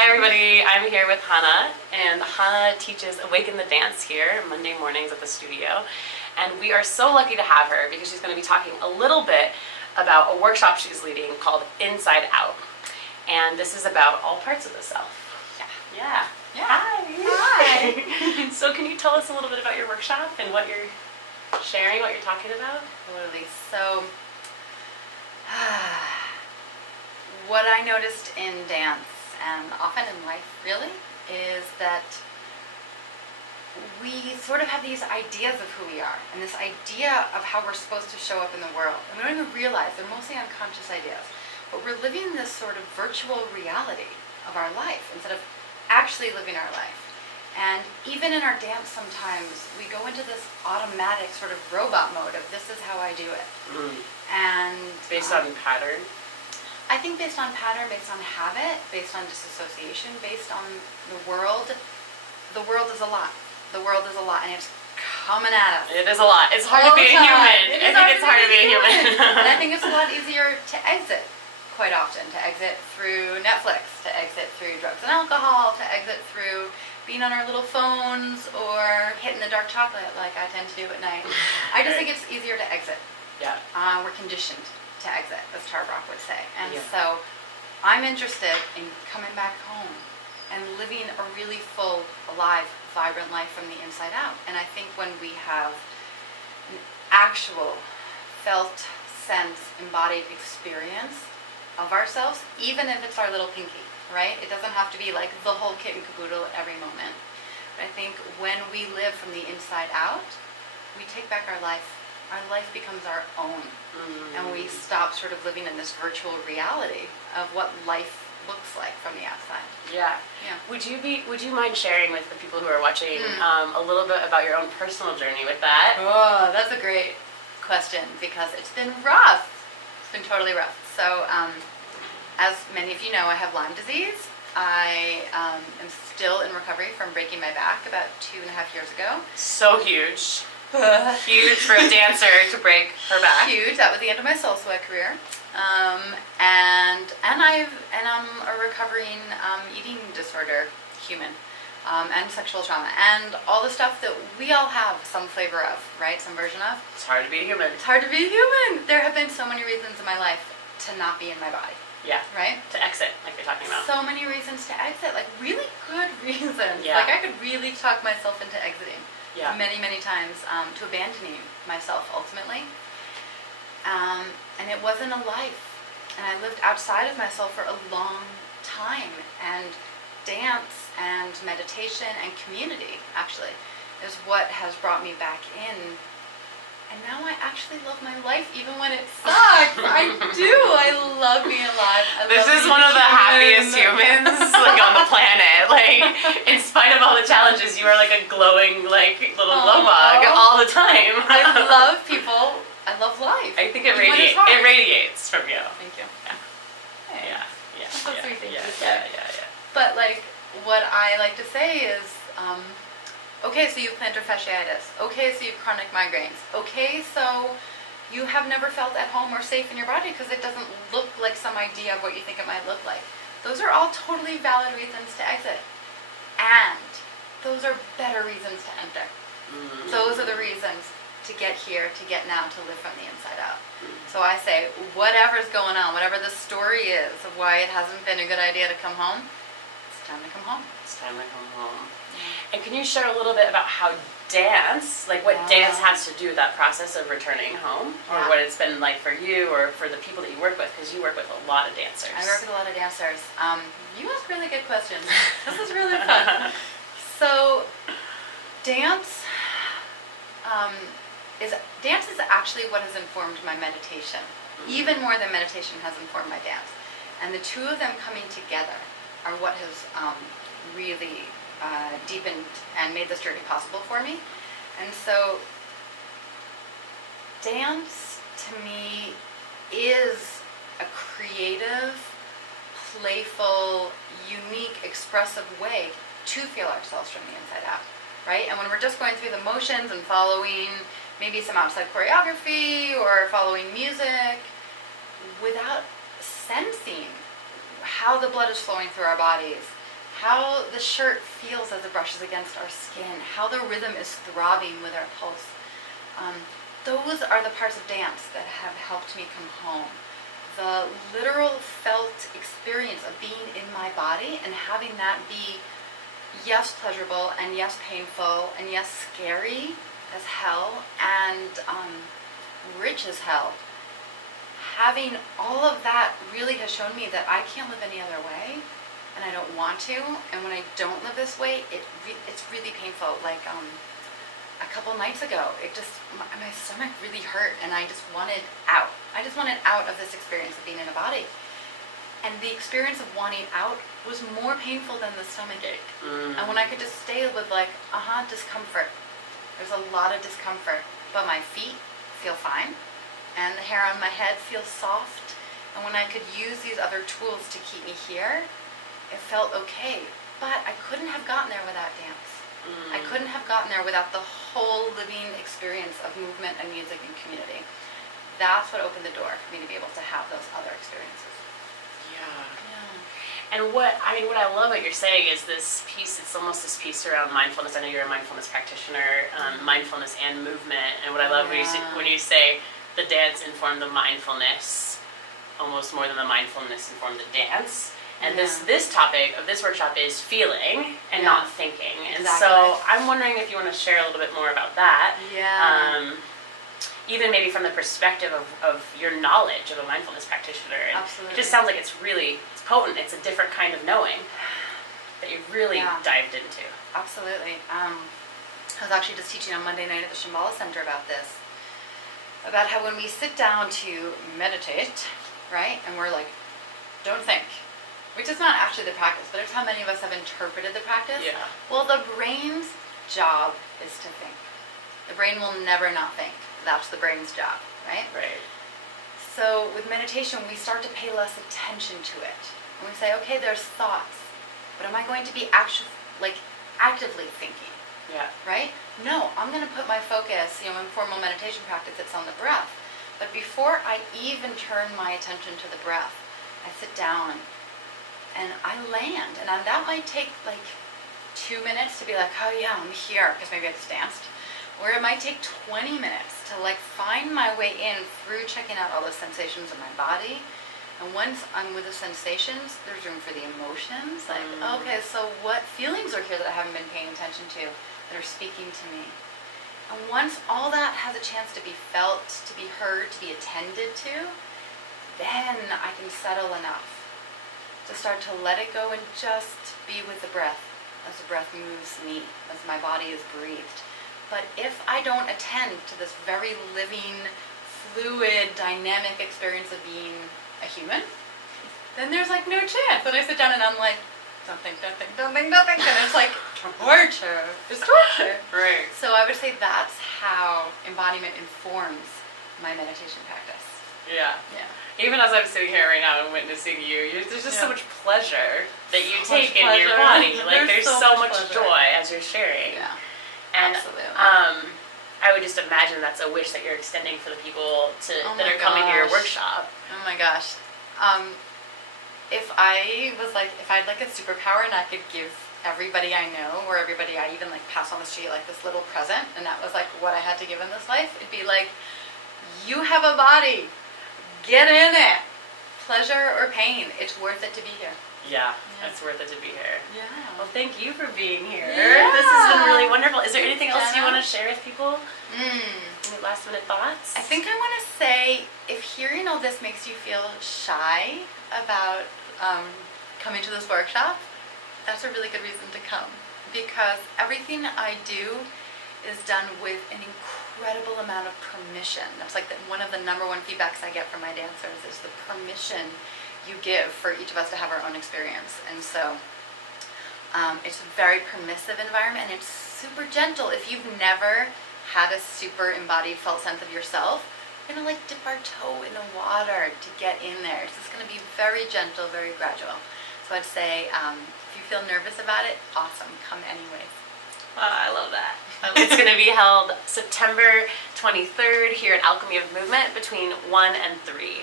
Hi everybody, I'm here with Hannah, and Hannah teaches Awaken the Dance here Monday mornings at the studio. And we are so lucky to have her because she's going to be talking a little bit about a workshop she's leading called Inside Out. And this is about all parts of the self. Yeah. Hi. So can you tell us a little bit about your workshop and what you're sharing, what you're talking about? Totally. So, what I noticed in dance, and often in life really, is that we sort of have these ideas of who we are, and this idea of how we're supposed to show up in the world. And we don't even realize they're mostly unconscious ideas. But we're living this sort of virtual reality of our life instead of actually living our life. And even in our dance sometimes, we go into this automatic sort of robot mode of this is how I do it. And Based on pattern? I think based on pattern, based on habit, based on disassociation, based on the world. The world is a lot. The world is a lot, and it's coming at us. It is a lot. It's hard to be a human. I think it's hard to be a human. And I think it's a lot easier to exit quite often, to exit through Netflix, to exit through drugs and alcohol, to exit through being on our little phones or hitting the dark chocolate like I tend to do at night. I just think it's easier to exit. Yeah. We're conditioned to exit, as Tarbrock would say. And so I'm interested in coming back home and living a really full, alive, vibrant life from the inside out. And I think when we have an actual felt, sense, embodied experience of ourselves, even if it's our little pinky, right? It doesn't have to be like the whole kit and caboodle at every moment. But I think when we live from the inside out, we take back our life. Our life becomes our own. And we stop sort of living in this virtual reality of what life looks like from the outside. Yeah. Would you mind sharing with the people who are watching a little bit about your own personal journey with that? Oh, that's a great question because it's been rough. It's been totally rough. So, as many of you know, I have Lyme disease. I am still in recovery from breaking my back about 2.5 years ago. So huge. Huge for a dancer to break her back. Huge. That was the end of my soul sweat career. And I'm a recovering eating disorder human, and sexual trauma, and all the stuff that we all have some flavor of, right? Some version of. It's hard to be a human. It's hard to be a human. There have been so many reasons in my life to not be in my body. Yeah. Right? To exit, like you're talking about. So many reasons to exit, like really good reasons. Yeah. Like I could really talk myself into exiting. Yeah. Many, many times, to abandoning myself ultimately. And it wasn't a life. And I lived outside of myself for a long time. And dance and meditation and community, actually, is what has brought me back in. And now I actually love my life, even when it sucks. I do. I love being alive. This is one of the happiest humans like on the planet. Like, in spite of all the challenges, you are like a glowing like little glow bug all the time. I love people. I love life. I think it radiates from you. Thank you. Yeah. That's so sweet. Thank you. Yeah. But like, what I like to say is, okay, so you have plantar fasciitis. Okay, so you have chronic migraines. Okay, so you have never felt at home or safe in your body because it doesn't look like some idea of what you think it might look like. Those are all totally valid reasons to exit. And those are better reasons to enter. Those are the reasons to get here, to get now, to live from the inside out. So I say, whatever's going on, whatever the story is of why it hasn't been a good idea to come home, it's time to come home. It's time to come home. And can you share a little bit about how dance, like what dance has to do with that process of returning home, or what it's been like for you or for the people that you work with, because you work with a lot of dancers. I work with a lot of dancers. You ask really good questions. This is really fun. So, dance is actually what has informed my meditation, even more than meditation has informed my dance. And the two of them coming together are what has really deepened and made this journey possible for me. And so dance to me is a creative, playful, unique, expressive way to feel ourselves from the inside out, right? And when we're just going through the motions and following maybe some outside choreography or following music without sensing how the blood is flowing through our bodies, how the shirt feels as it brushes against our skin, how the rhythm is throbbing with our pulse. Those are the parts of dance that have helped me come home. The literal felt experience of being in my body and having that be, yes, pleasurable, and yes, painful, and yes, scary as hell, and rich as hell. Having all of that really has shown me that I can't live any other way, and I don't want to. And when I don't live this way, it's really painful. Like a couple nights ago, my stomach really hurt, and I just wanted out. I just wanted out of this experience of being in a body. And the experience of wanting out was more painful than the stomach ache. And when I could just stay with like, discomfort. There's a lot of discomfort, but my feet feel fine, and the hair on my head feels soft. And when I could use these other tools to keep me here, it felt okay. But I couldn't have gotten there without dance. I couldn't have gotten there without the whole living experience of movement and music and community. That's what opened the door for me to be able to have those other experiences. And what I love what you're saying is this piece, it's almost this piece around mindfulness. I know you're a mindfulness practitioner, mindfulness and movement. And what I love when you say the dance informed the mindfulness, almost more than the mindfulness informed the dance. And this topic of this workshop is feeling and not thinking. And so I'm wondering if you want to share a little bit more about that. Even maybe from the perspective of your knowledge of a mindfulness practitioner. And Absolutely. It just sounds like it's potent. It's a different kind of knowing that you've really dived into. Absolutely. I was actually just teaching on Monday night at the Shambhala Center about this. About how when we sit down to meditate, right, and we're like, don't think, which is not actually the practice, but it's how many of us have interpreted the practice. Well, the brain's job is to think. The brain will never not think. That's the brain's job, right? Right. So with meditation, we start to pay less attention to it. And we say, okay, there's thoughts, but am I going to be actively thinking? Right? No, I'm going to put my focus, in formal meditation practice, it's on the breath. But before I even turn my attention to the breath, I sit down and I land. And that might take 2 minutes to be like, oh yeah, I'm here, because maybe I just danced. Or it might take 20 minutes to find my way in through checking out all the sensations in my body. And once I'm with the sensations, there's room for the emotions. Okay, so what feelings are here that I haven't been paying attention to that are speaking to me? And once all that has a chance to be felt, to be heard, to be attended to, then I can settle enough to start to let it go and just be with the breath as the breath moves me, as my body is breathed. But if I don't attend to this very living, fluid, dynamic experience of being a human, then there's no chance that I sit down and I'm like, don't think, and it's torture. It's torture. Right. So I would say that's how embodiment informs my meditation practice. Yeah. Even as I'm sitting here right now and witnessing you, there's just so much pleasure that you take in your body. There's so much joy as you're sharing. And absolutely. I would just imagine that's a wish that you're extending for the people that are coming to your workshop. Oh my gosh. If I had a superpower and I could give everybody I know or everybody I even pass on the street this little present, and that was what I had to give in this life, it'd be you have a body. Get in it. Pleasure or pain, it's worth it to be here. It's worth it to be here. Yeah. Well, thank you for being here. This has been really wonderful. Is there anything else you want to share with people? Any last minute thoughts? I think I want to say, if hearing all this makes you feel shy about coming to this workshop, that's a really good reason to come. Because everything I do is done with an incredible amount of permission. That's one of the number one feedbacks I get from my dancers is the permission you give for each of us to have our own experience. And so it's a very permissive environment, and it's super gentle. If you've never had a super embodied felt sense of yourself, we're gonna dip our toe in the water to get in there. It's just gonna be very gentle, very gradual. So I'd say if you feel nervous about it, awesome, come anyways. I love that. It's going to be held September 23rd here at Alchemy of Movement between 1 and 3.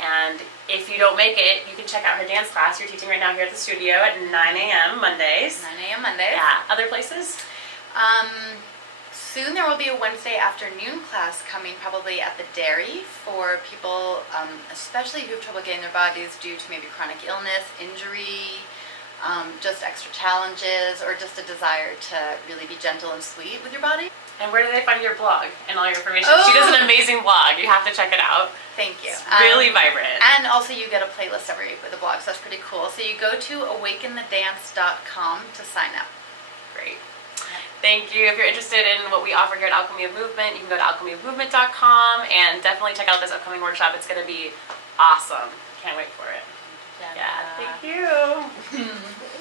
And if you don't make it, you can check out her dance class. You're teaching right now here at the studio at 9 a.m. Mondays. 9 a.m. Mondays. Yeah. Other places? Soon there will be a Wednesday afternoon class coming probably at the dairy for people, especially who have trouble getting their bodies due to maybe chronic illness, injury, just extra challenges, or just a desire to really be gentle and sweet with your body. And where do they find your blog and all your information? Oh. She does an amazing blog. You have to check it out. Thank you. It's really vibrant. And also you get a playlist every week with the blog, so that's pretty cool. So you go to awakenthedance.com to sign up. Great. Thank you. If you're interested in what we offer here at Alchemy of Movement, you can go to alchemyofmovement.com and definitely check out this upcoming workshop. It's going to be awesome. Can't wait for it. Yeah, thank you.